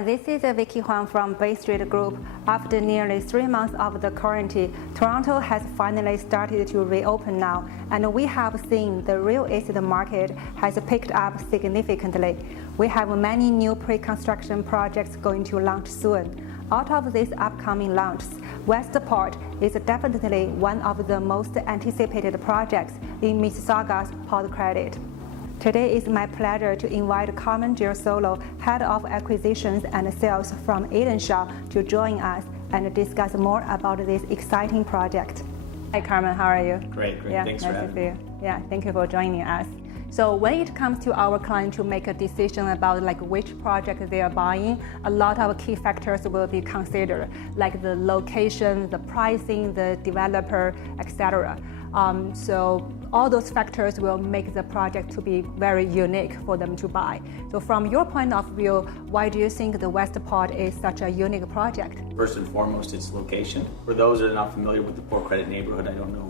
everyone, this is Vicky Huang from Bay Street Group. After nearly 3 months of the quarantine, Toronto has finally started to reopen now, and we have seen the real estate market has picked up significantly. We have many new pre-construction projects going to launch soon. Out of these upcoming launches, Westport is definitely one of the most anticipated projects in Mississauga's Port Credit. Today it's my pleasure to invite Carmen Girsolo, Head of Acquisitions and Sales from Edenshaw, to join us and discuss more about this exciting project. Hi Carmen, how are you? Great. Yeah, Thanks nice for having to see me. you. Yeah, thank you for joining us. So when it comes to our client to make a decision about which project they are buying, a lot of key factors will be considered, like the location, the pricing, the developer, etc. So all those factors will make the project to be very unique for them to buy. So from your point of view, why do you think the Westport is such a unique project? First and foremost, its location. For those that are not familiar with the Port Credit neighborhood, I don't know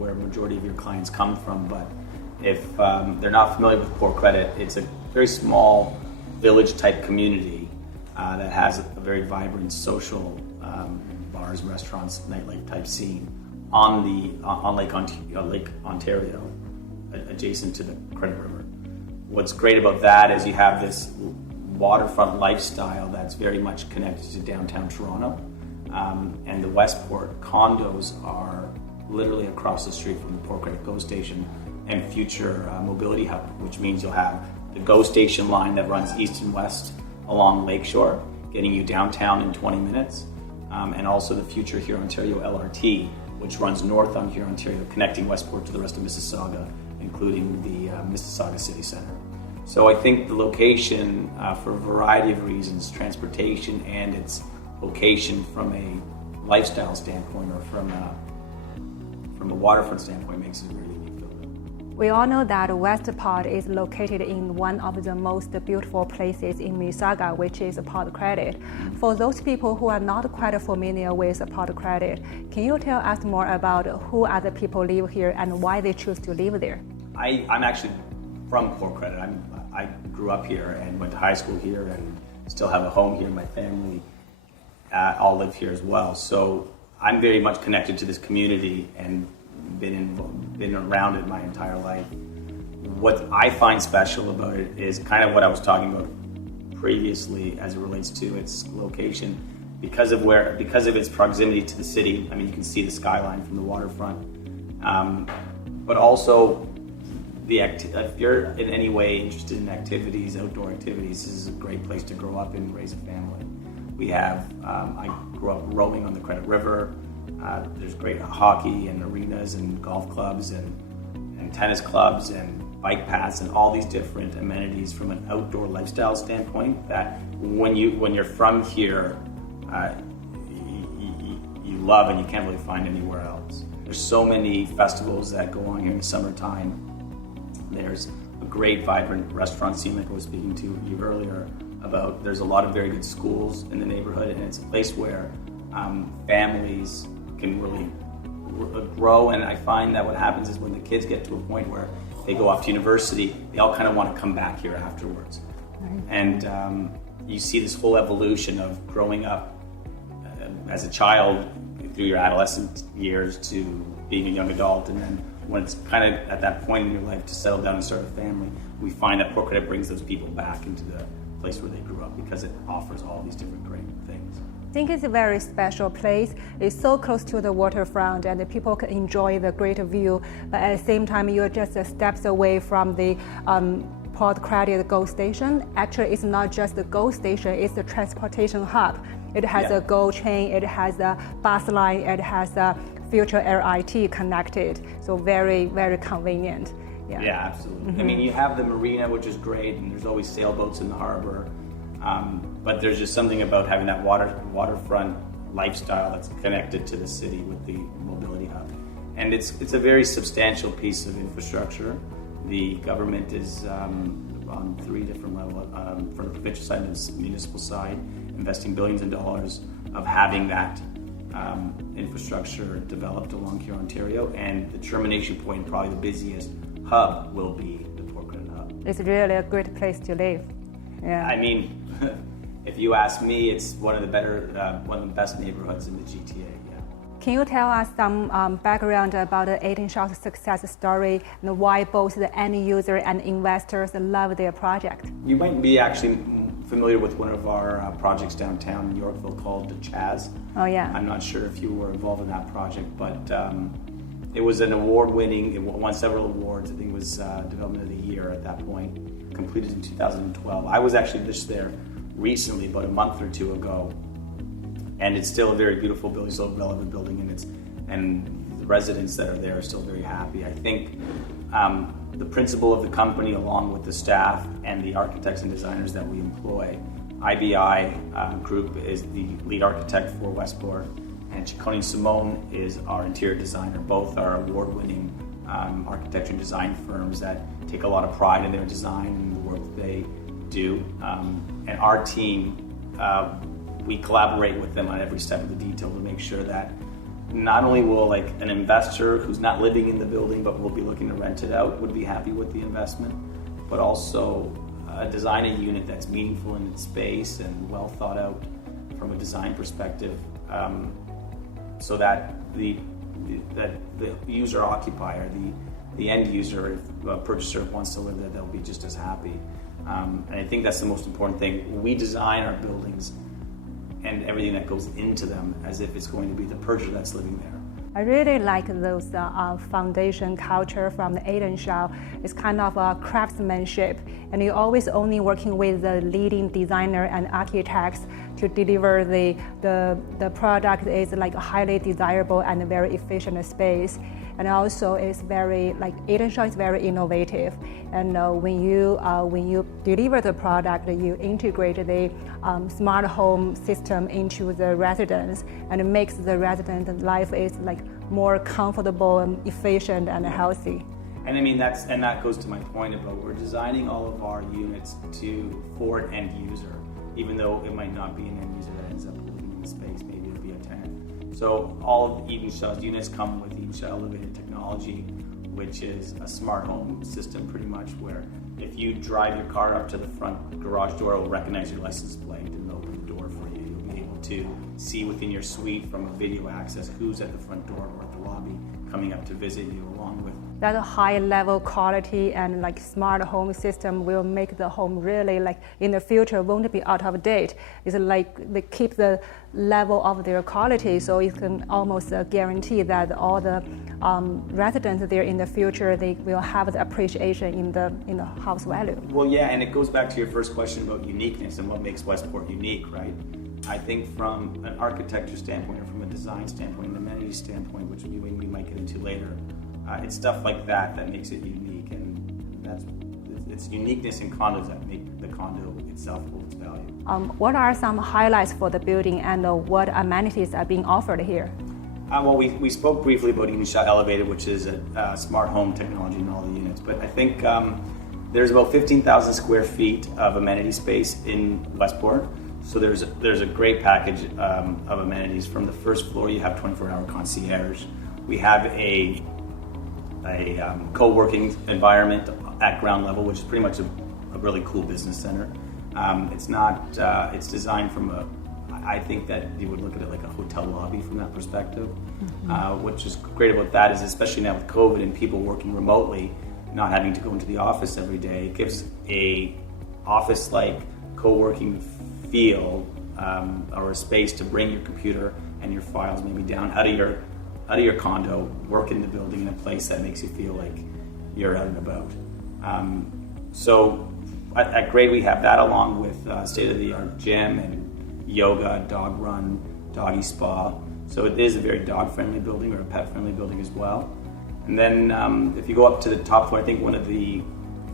where a majority of your clients come from, but if they're not familiar with Port Credit, it's a very small village-type community that has a very vibrant social bars, restaurants, nightlife type scene on Lake Ontario, adjacent to the Credit River. What's great about that is you have this waterfront lifestyle that's very much connected to downtown Toronto, and the Westport condos are literally across the street from the Port Credit GO station and future mobility hub, which means you'll have the GO station line that runs east and west along Lakeshore, getting you downtown in 20 minutes, and also the future Hurontario LRT, which runs north on Hurontario, connecting Westport to the rest of Mississauga, including the Mississauga City Centre. So I think the location, for a variety of reasons, transportation and its location from a lifestyle standpoint or from a waterfront standpoint, makes it really unique. We all know that Westport is located in one of the most beautiful places in Mississauga, which is Port Credit. For those people who are not quite familiar with Port Credit, can you tell us more about who other people live here and why they choose to live there? I'm actually from Port Credit. I grew up here and went to high school here and still have a home here. My family all live here as well. So I'm very much connected to this community and been around it my entire life. What I find special about it is kind of what I was talking about previously as it relates to its location. Because of its proximity to the city, I mean, you can see the skyline from the waterfront, but also if you're in any way interested in activities, outdoor activities, this is a great place to grow up and raise a family. We have, I grew up rowing on the Credit River. There's great hockey and arenas and golf clubs and tennis clubs and bike paths and all these different amenities from an outdoor lifestyle standpoint that when you're from here, you love and you can't really find anywhere else. There's so many festivals that go on here in the summertime. There's a great vibrant restaurant scene like I was speaking to you earlier about. There's a lot of very good schools in the neighborhood, and it's a place where families can really grow. And I find that what happens is when the kids get to a point where they go off to university, they all kind of want to come back here afterwards. Right. And you see this whole evolution of growing up as a child through your adolescent years to being a young adult, and then when it's kind of at that point in your life to settle down and start a family, we find that Port Credit brings those people back into the place where they grew up because it offers all these different great things. I think it's a very special place. It's so close to the waterfront and the people can enjoy the great view, but at the same time you're just steps away from the Port Credit GO station. Actually, it's not just the GO station, it's the transportation hub. It has a GO train, it has a bus line, it has a future LRT connected, so very, very convenient. Yeah, absolutely. Mm-hmm. I mean, you have the marina, which is great, and there's always sailboats in the harbor. But there's just something about having that waterfront lifestyle that's connected to the city with the mobility hub. And it's a very substantial piece of infrastructure. The government is on 3 different levels, for the provincial side and the municipal side, investing billions of dollars of having that infrastructure developed along Hurontario. And the termination point, probably the busiest hub, will be the Port Credit hub. It's really a great place to live. Yeah. I mean, if you ask me, it's one of the best neighborhoods in the GTA. Yeah. Can you tell us some background about the 18 Shops success story and why both the end user and investors love their project? You might be actually familiar with one of our projects downtown in Yorkville called Chaz. Oh yeah. I'm not sure if you were involved in that project, but it was an award-winning. It won several awards. I think it was Development of the Year at that point. Completed in 2012. I was actually just there recently, about a month or two ago, and it's still a very beautiful building, still a relevant building, and the residents that are there are still very happy. I think the principal of the company, along with the staff and the architects and designers that we employ, IBI Group is the lead architect for Westport, and Ciccone Simone is our interior designer. Both are award-winning architecture and design firms that take a lot of pride in their design and the work that they do. And our team, we collaborate with them on every step of the detail to make sure that not only will like an investor who's not living in the building but will be looking to rent it out would be happy with the investment, but also design a unit that's meaningful in its space and well thought out from a design perspective, so that the user occupier, the end user, if a purchaser wants to live there, they'll be just as happy. And I think that's the most important thing. We design our buildings and everything that goes into them as if it's going to be the purchaser that's living there. I really like those foundation culture from the 18 Shop. It's kind of a craftsmanship, and you're always only working with the leading designer and architects to deliver the product is like a highly desirable and a very efficient space. And also it's very, like 18 Shop is very innovative. And when you deliver the product, you integrate the smart home system into the residence, and it makes the resident life is like more comfortable and efficient and healthy. And I mean that goes to my point about we're designing all of our units for an end user, even though it might not be an end user that ends up living in the space. Maybe it'll be a tenant. So all of Eden Shaw's units come with Eden Shaw elevated technology, which is a smart home system pretty much, where if you drive your car up to the front garage door, it will recognize your license plate and open the door for you. You'll be able to see within your suite from a video access who's at the front door or at the lobby coming up to visit you, along with that high level quality and like smart home system will make the home really like in the future won't be out of date. It's like they keep the level of their quality, so you can almost guarantee that all the residents there in the future, they will have the appreciation in the house value. Well, yeah, and it goes back to your first question about uniqueness and what makes Westport unique, right? I think from an architecture standpoint or from a design standpoint, an amenity standpoint, which we might get into later, it's stuff like that makes it unique, and it's uniqueness in condos that make the condo itself hold its value. What are some highlights for the building, and what amenities are being offered here? Well, we spoke briefly about Eden Shaw Elevated, which is a smart home technology in all the units, but I think there's about 15,000 square feet of amenity space in Westport. So there's a great package of amenities. From the first floor, you have 24-hour concierge. We have a co-working environment at ground level, which is pretty much a really cool business center. It's designed from I think that you would look at it like a hotel lobby from that perspective. Mm-hmm. Which is great about that is, especially now with COVID and people working remotely, not having to go into the office every day, it gives a office-like co-working feel, or a space to bring your computer and your files maybe down out of your condo, work in the building in a place that makes you feel like you're out and about. So at Grade we have that, along with state-of-the-art gym and yoga, dog run, doggy spa. So it is a very dog-friendly building, or a pet-friendly building as well. And then if you go up to the top floor, I think one of the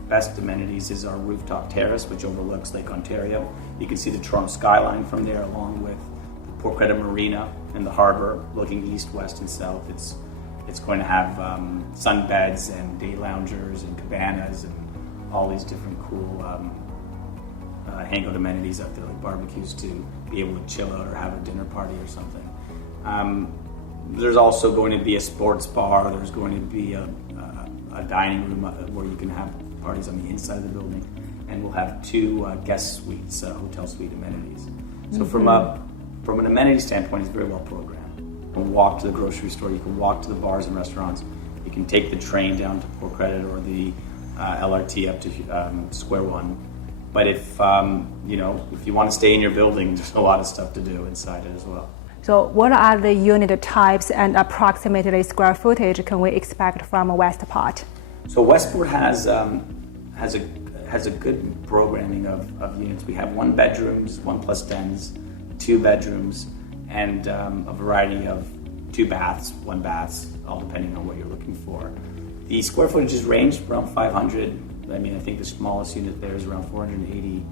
best amenities is our rooftop terrace, which overlooks Lake Ontario. You can see the Toronto skyline from there, along with the Port Credit Marina and the harbor, looking east, west, and south. It's going to have sunbeds and day loungers and cabanas and all these different cool hangout amenities up there, like barbecues to be able to chill out or have a dinner party or something. There's also going to be a sports bar. There's going to be a dining room where you can have parties on the inside of the building. and we'll have 2 guest suites, hotel suite amenities. So from an amenity standpoint, it's very well programmed. You can walk to the grocery store, you can walk to the bars and restaurants, you can take the train down to Port Credit or the LRT up to Square One. But if you want to stay in your building, there's a lot of stuff to do inside it as well. So what are the unit types and approximately square footage can we expect from Westport? So Westport has a good programming of units. We have 1 bedrooms, 1+ dens, 2 bedrooms, and a variety of 2 baths, 1 baths, all depending on what you're looking for. The square footages range around 500. I think the smallest unit there is around 480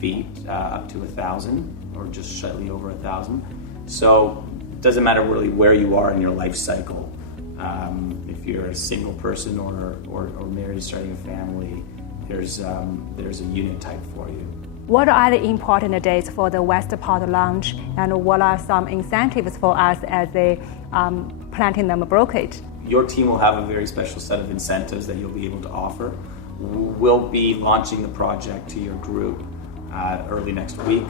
feet, up to 1,000, or just slightly over 1,000. So it doesn't matter really where you are in your life cycle. If you're a single person or married, starting a family, there's a unit type for you. What are the important dates for the Westport launch, and what are some incentives for us as a platinum brokerage? Your team will have a very special set of incentives that you'll be able to offer. We'll be launching the project to your group early next week.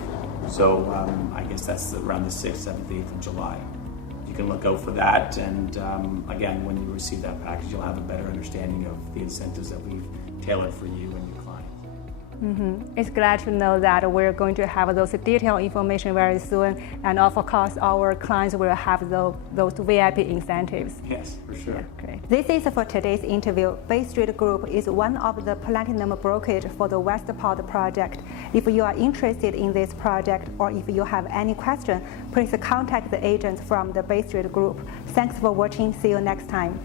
So I guess that's around the 6th, 7th, 8th of July. You can look out for that, and again, when you receive that package, you'll have a better understanding of the incentives that we've tailored for you and your clients. It's glad to know that we're going to have those detailed information very soon, and of course our clients will have those VIP incentives. Yes, for sure. Yeah, great. This is for today's interview. Bay Street Group is one of the platinum brokerage for the Westport project. If you are interested in this project, or if you have any question, please contact the agents from the Bay Street Group. Thanks for watching. See you next time.